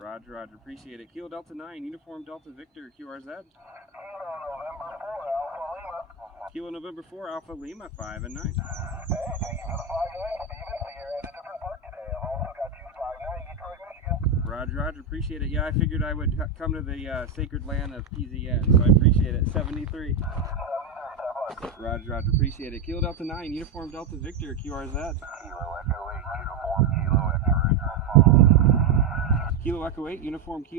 Roger, Roger, appreciate it. Kilo Delta 9, Uniform Delta Victor, QRZ. Kilo November 4, Alpha Lima, 5 and 9. Hey, thank you for the 5-9, Steven. So you're at a different park today. I've also got you 5-9, Detroit, Michigan. Roger, Roger, appreciate it. Yeah, I figured I would come to the sacred land of PZN, so I appreciate it. 73. 73, step on. Roger, Roger, appreciate it. Kilo Delta 9, Uniform Delta Victor, QRZ. Kilo Echo 8, Uniform Kilo X-ray. Kilo Echo 8, Uniform Kilo.